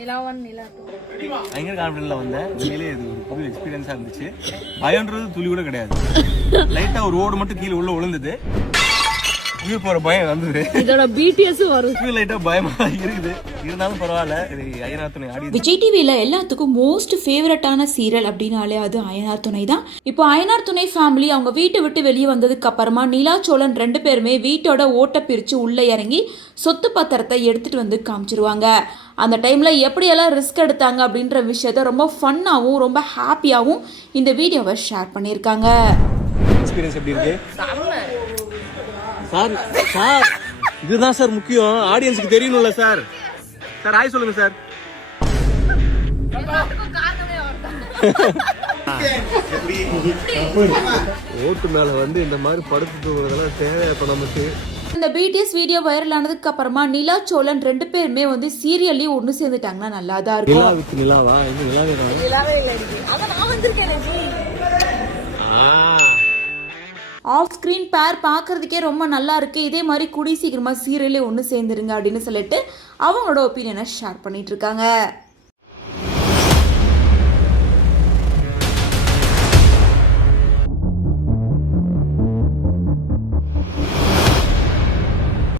நிலா one நிலா two பயங்கர கான்ஃபிடென்ட்ல வந்தேன். உண்மையிலேயே இது ஒரு புது எக்ஸ்பீரியன்ஸா இருந்துச்சு. பயம்ன்றது துளி கூட கிடையாது. லைட்டா ஒரு ரோடு மட்டும் கீழே உள்ள விழுந்தது. உயிர் போற பயம் வந்தது. இதோட பிடிஎஸும் வரும். லைட்டா பயமா இருக்குது. இருந்தாலும் பரவாயில்ல இது ஐயனார் துணை ஆடி விஜய் டிவியில் எல்லாத்துக்கும் மோஸ்ட் ஃபேவரட்டான சீரியல் அப்படின்னாலே அது அயனார் துணை தான். இப்போ அயனார் துணை ஃபேமிலி அவங்க வீட்டை விட்டு வெளியே வந்ததுக்கு அப்புறமா நிலா சோழன் ரெண்டு பேருமே வீட்டோட ஓட்டை பிரித்து உள்ளே இறங்கி சொத்து பத்திரத்தை எடுத்துட்டு வந்து காமிச்சிருவாங்க. அந்த டைமில் எப்படியெல்லாம் ரிஸ்க் எடுத்தாங்க அப்படின்ற விஷயத்த ரொம்ப ஃபன்னாகவும் ரொம்ப ஹாப்பியாகவும் இந்த வீடியோவை ஷேர் பண்ணியிருக்காங்க. எக்ஸ்பீரியன்ஸ் எப்படி இருக்கு? சார் சார் இதுதான் சார் முக்கியம். ஆடியன்ஸுக்கு தெரியணும்ல சார். சார் ஹாய் சொல்லுங்க சார். ஓட்டு மேல வந்து இந்த மாதிரி படுத்து தூங்குறதெல்லாம் தேவை இப்ப நமக்கு? இந்த பிடிஎஸ் வீடியோ வைரல் ஆனதுக்கு அப்புறமா நிலா சோழன் ரெண்டு பேருமே வந்து சீரியல்லையும் ஒன்று சேர்ந்துட்டாங்கன்னா நல்லா தான் இருக்கும். நிலாவுக்கு நிலாவா? இது நிலாவே ஆஃப் ஸ்க்ரீன் பேர் பார்க்கறதுக்கே ரொம்ப நல்லா இருக்குது இதே மாதிரி கூடி சீக்கிரமாக சீரியலே ஒன்று சேர்ந்துருங்க அப்படின்னு சொல்லிட்டு அவங்களோட ஒப்பீனியனை ஷேர் பண்ணிகிட்ருக்காங்க